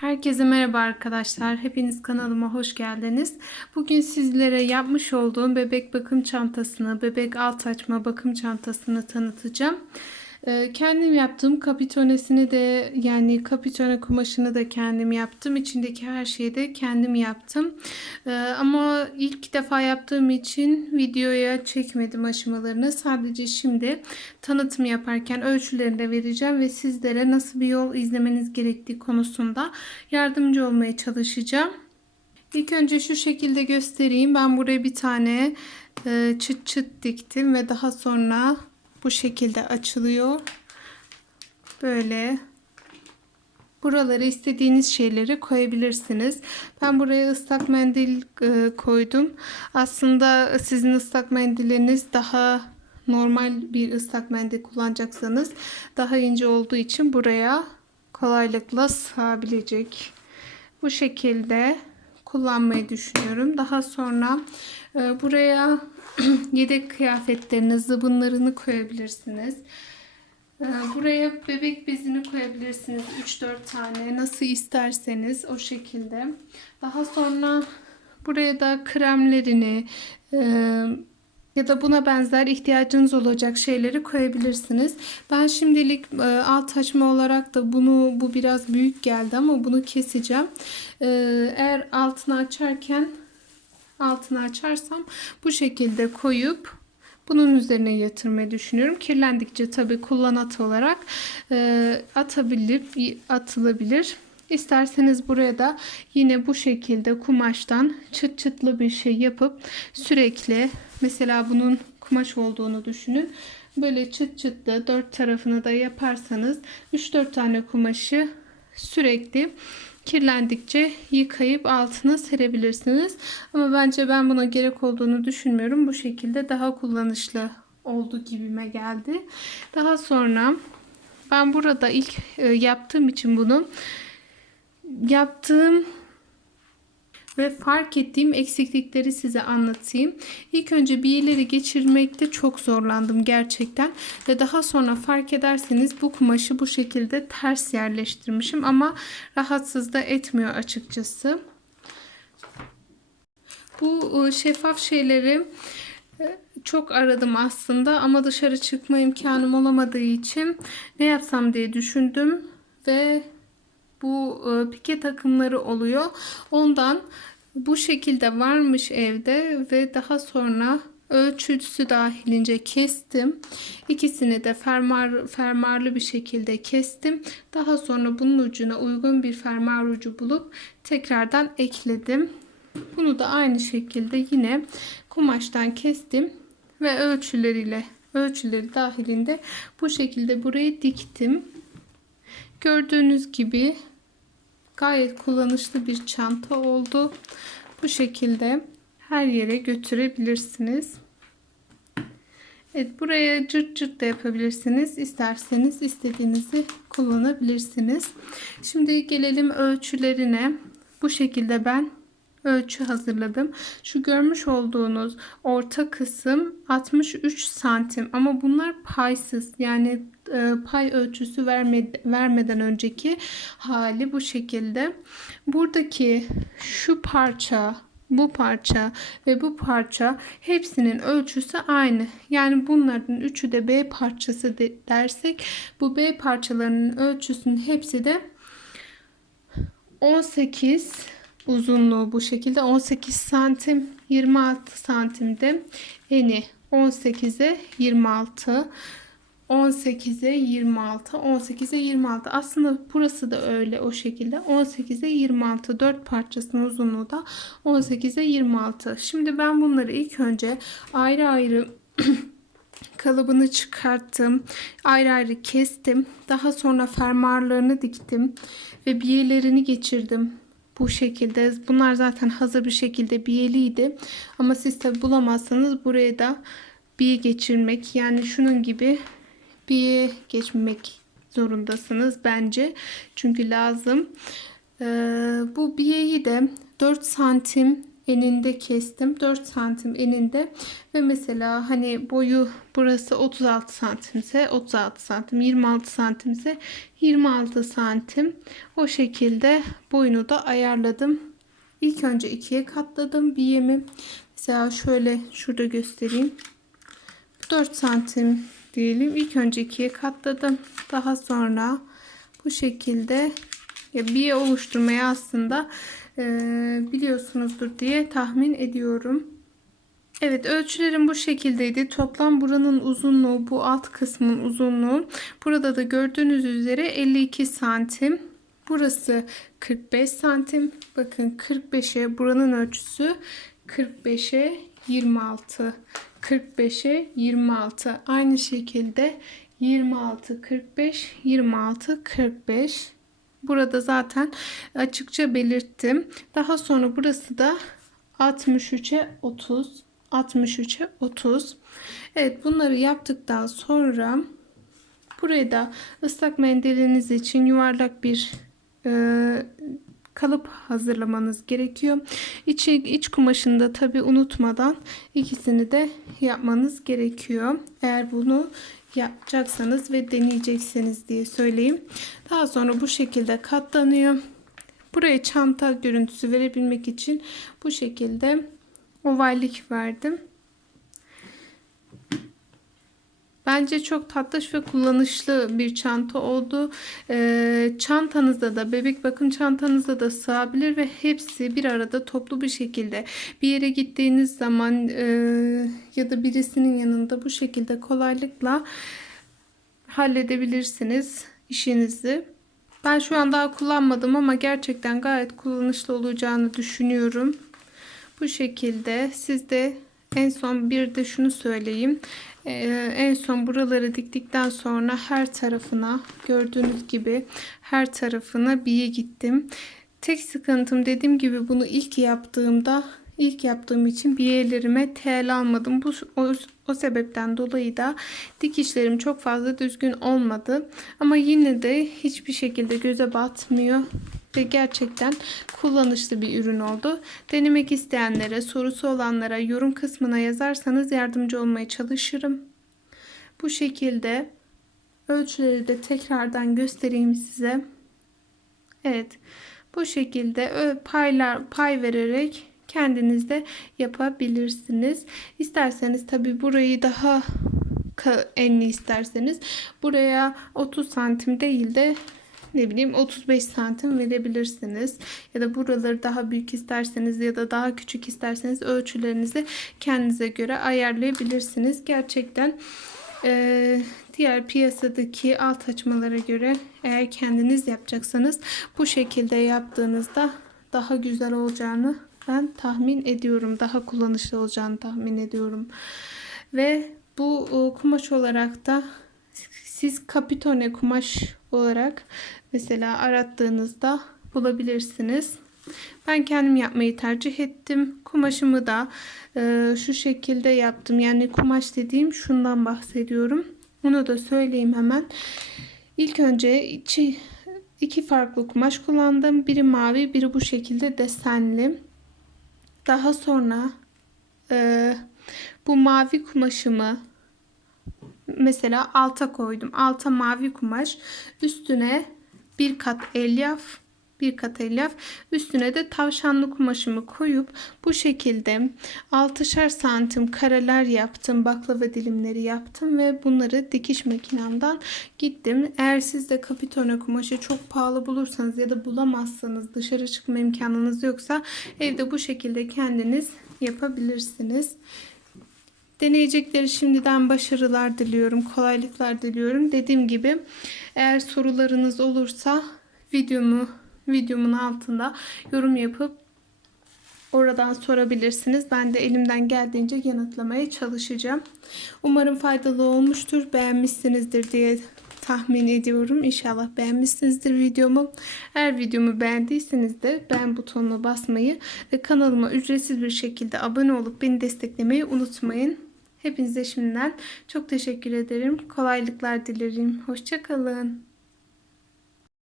Herkese merhaba arkadaşlar. Hepiniz kanalıma hoş geldiniz. Bugün sizlere yapmış olduğum bebek bakım çantasını, bebek alt açma bakım çantasını tanıtacağım. Ee, Kendim yaptım. Kapitonesini de yani kapitone kumaşını da kendim yaptım. İçindeki her şeyi de kendim yaptım. Ee, Ama ilk defa yaptığım için videoya çekmedim aşamalarını. Sadece şimdi tanıtım yaparken ölçülerini de vereceğim ve sizlere nasıl bir yol izlemeniz gerektiği konusunda yardımcı olmaya çalışacağım. İlk önce şu şekilde göstereyim. Ben buraya bir tane e, çıt çıt diktim ve daha sonra bu şekilde açılıyor. Böyle buralara istediğiniz şeyleri koyabilirsiniz. Ben buraya ıslak mendil e, koydum. Aslında sizin ıslak mendilleriniz daha normal bir ıslak mendil kullanacaksanız daha ince olduğu için buraya kolaylıkla sığabilecek. Bu şekilde kullanmayı düşünüyorum. Daha sonra e, buraya yedek kıyafetlerini, zıbınlarını koyabilirsiniz. E, buraya bebek bezini koyabilirsiniz. 3-4 tane nasıl isterseniz o şekilde. Daha sonra buraya da kremlerini e, ya da buna benzer ihtiyacınız olacak şeyleri koyabilirsiniz. Ben şimdilik e, alt açma olarak da bunu bu biraz büyük geldi ama bunu keseceğim. E, eğer altını açarken altını açarsam bu şekilde koyup bunun üzerine yatırmayı düşünüyorum. Kirlendikçe tabi kullanat olarak e, atabilir, atılabilir. İsterseniz buraya da yine bu şekilde kumaştan çıt çıtlı bir şey yapıp sürekli mesela bunun kumaş olduğunu düşünün. Böyle çıt çıtlı dört tarafını da yaparsanız 3-4 tane kumaşı sürekli kirlendikçe yıkayıp altına serebilirsiniz. Ama bence ben buna gerek olduğunu düşünmüyorum. Bu şekilde daha kullanışlı oldu gibime geldi. Daha sonra ben burada ilk e, yaptığım için bunu yaptığım ve fark ettiğim eksiklikleri size anlatayım. İlk önce biyeleri geçirmekte çok zorlandım gerçekten. Ve daha sonra fark ederseniz bu kumaşı bu şekilde ters yerleştirmişim. Ama rahatsız da etmiyor açıkçası. Bu ıı, şeffaf şeyleri e, çok aradım aslında ama dışarı çıkma imkanım olamadığı için ne yapsam diye düşündüm ve bu e, pike takımları oluyor. Ondan bu şekilde varmış evde ve daha sonra ölçüsü dahilince kestim. İkisini de fermuar, fermuarlı bir şekilde kestim. Daha sonra bunun ucuna uygun bir fermuar ucu bulup tekrardan ekledim. Bunu da aynı şekilde yine kumaştan kestim ve ölçüleriyle ölçüleri dahilinde bu şekilde burayı diktim. Gördüğünüz gibi Gayet kullanışlı bir çanta oldu. Bu şekilde her yere götürebilirsiniz. Evet buraya cırt cırt da yapabilirsiniz. İsterseniz istediğinizi kullanabilirsiniz. Şimdi gelelim ölçülerine. Bu şekilde ben ölçü hazırladım. Şu görmüş olduğunuz orta kısım 63 santim ama bunlar paysız yani e, pay ölçüsü vermeden önceki hali bu şekilde. Buradaki şu parça bu parça ve bu parça hepsinin ölçüsü aynı. Yani bunların üçü de B parçası de dersek bu B parçalarının ölçüsünün hepsi de 18 uzunluğu bu şekilde. 18 santim 26 santimde eni. 18'e 26 18'e 26 18'e 26 aslında burası da öyle o şekilde. 18'e 26 4 parçasının uzunluğu da 18'e 26 şimdi ben bunları ilk önce ayrı ayrı kalıbını çıkarttım ayrı ayrı kestim. Daha sonra fermuarlarını diktim ve biyelerini geçirdim bu şekilde. Bunlar zaten hazır bir şekilde biyeliydi. Ama siz tabi bulamazsanız buraya da biye geçirmek yani şunun gibi biye geçmek zorundasınız bence. Çünkü lazım. Ee, bu biyeyi de 4 santim eninde kestim. 4 santim eninde ve mesela hani boyu burası 36 santimse 36 santim 26 santimse 26 santim o şekilde boyunu da ayarladım. İlk önce ikiye katladım bir yemi. Mesela şöyle şurada göstereyim. 4 santim diyelim. İlk önce ikiye katladım. Daha sonra bu şekilde ya bir oluşturmaya aslında biliyorsunuzdur diye tahmin ediyorum. Evet ölçülerim bu şekildeydi. Toplam buranın uzunluğu bu alt kısmın uzunluğu. Burada da gördüğünüz üzere 52 santim. Burası 45 santim. Bakın 45'e buranın ölçüsü 45'e 26. 45'e 26. Aynı şekilde 26 45 26 45. Burada zaten açıkça belirttim. Daha sonra burası da 63'e 30. 63'e 30. Evet bunları yaptıktan sonra buraya da ıslak mendiliniz için yuvarlak bir e, kalıp hazırlamanız gerekiyor. İç, iç kumaşını da tabi unutmadan ikisini de yapmanız gerekiyor. Eğer bunu yapacaksanız ve deneyecekseniz diye söyleyeyim. Daha sonra bu şekilde katlanıyor. Buraya çanta görüntüsü verebilmek için bu şekilde ovallik verdim. Bence çok tatlış ve kullanışlı bir çanta oldu. Ee, çantanızda da bebek bakım çantanızda da sığabilir ve hepsi bir arada toplu bir şekilde bir yere gittiğiniz zaman e, ya da birisinin yanında bu şekilde kolaylıkla halledebilirsiniz işinizi. Ben şu an daha kullanmadım ama gerçekten gayet kullanışlı olacağını düşünüyorum. Bu şekilde siz de en son bir de şunu söyleyeyim. Ee, en son buraları diktikten sonra her tarafına gördüğünüz gibi her tarafına biye gittim. Tek sıkıntım dediğim gibi bunu ilk yaptığımda ilk yaptığım için biyelerime tel almadım. Bu o, o sebepten dolayı da dikişlerim çok fazla düzgün olmadı. Ama yine de hiçbir şekilde göze batmıyor ve gerçekten kullanışlı bir ürün oldu. Denemek isteyenlere, sorusu olanlara yorum kısmına yazarsanız yardımcı olmaya çalışırım. Bu şekilde ölçüleri de tekrardan göstereyim size. Evet. Bu şekilde paylar pay vererek kendiniz de yapabilirsiniz. İsterseniz tabi burayı daha enli isterseniz buraya 30 santim değil de ne bileyim 35 santim verebilirsiniz. Ya da buraları daha büyük isterseniz ya da daha küçük isterseniz ölçülerinizi kendinize göre ayarlayabilirsiniz. Gerçekten e, diğer piyasadaki alt açmalara göre eğer kendiniz yapacaksanız bu şekilde yaptığınızda daha güzel olacağını ben tahmin ediyorum. Daha kullanışlı olacağını tahmin ediyorum. Ve bu e, kumaş olarak da siz kapitone kumaş olarak mesela arattığınızda bulabilirsiniz. Ben kendim yapmayı tercih ettim. Kumaşımı da e, şu şekilde yaptım. Yani kumaş dediğim şundan bahsediyorum. Onu da söyleyeyim hemen. İlk önce içi iki farklı kumaş kullandım. Biri mavi, biri bu şekilde desenli. Daha sonra e, bu mavi kumaşımı mesela alta koydum. Alta mavi kumaş, üstüne bir kat elyaf, bir kat elyaf, üstüne de tavşanlı kumaşımı koyup bu şekilde 6'şer santim kareler yaptım. Baklava dilimleri yaptım ve bunları dikiş makinemden gittim. Eğer siz de kapitone kumaşı çok pahalı bulursanız ya da bulamazsanız dışarı çıkma imkanınız yoksa evde bu şekilde kendiniz yapabilirsiniz. Deneyecekleri şimdiden başarılar diliyorum, kolaylıklar diliyorum. Dediğim gibi eğer sorularınız olursa videomu videomun altında yorum yapıp oradan sorabilirsiniz. Ben de elimden geldiğince yanıtlamaya çalışacağım. Umarım faydalı olmuştur. Beğenmişsinizdir diye tahmin ediyorum. İnşallah beğenmişsinizdir videomu. Eğer videomu beğendiyseniz de beğen butonuna basmayı ve kanalıma ücretsiz bir şekilde abone olup beni desteklemeyi unutmayın. Hepinize şimdiden çok teşekkür ederim. Kolaylıklar dilerim. Hoşçakalın.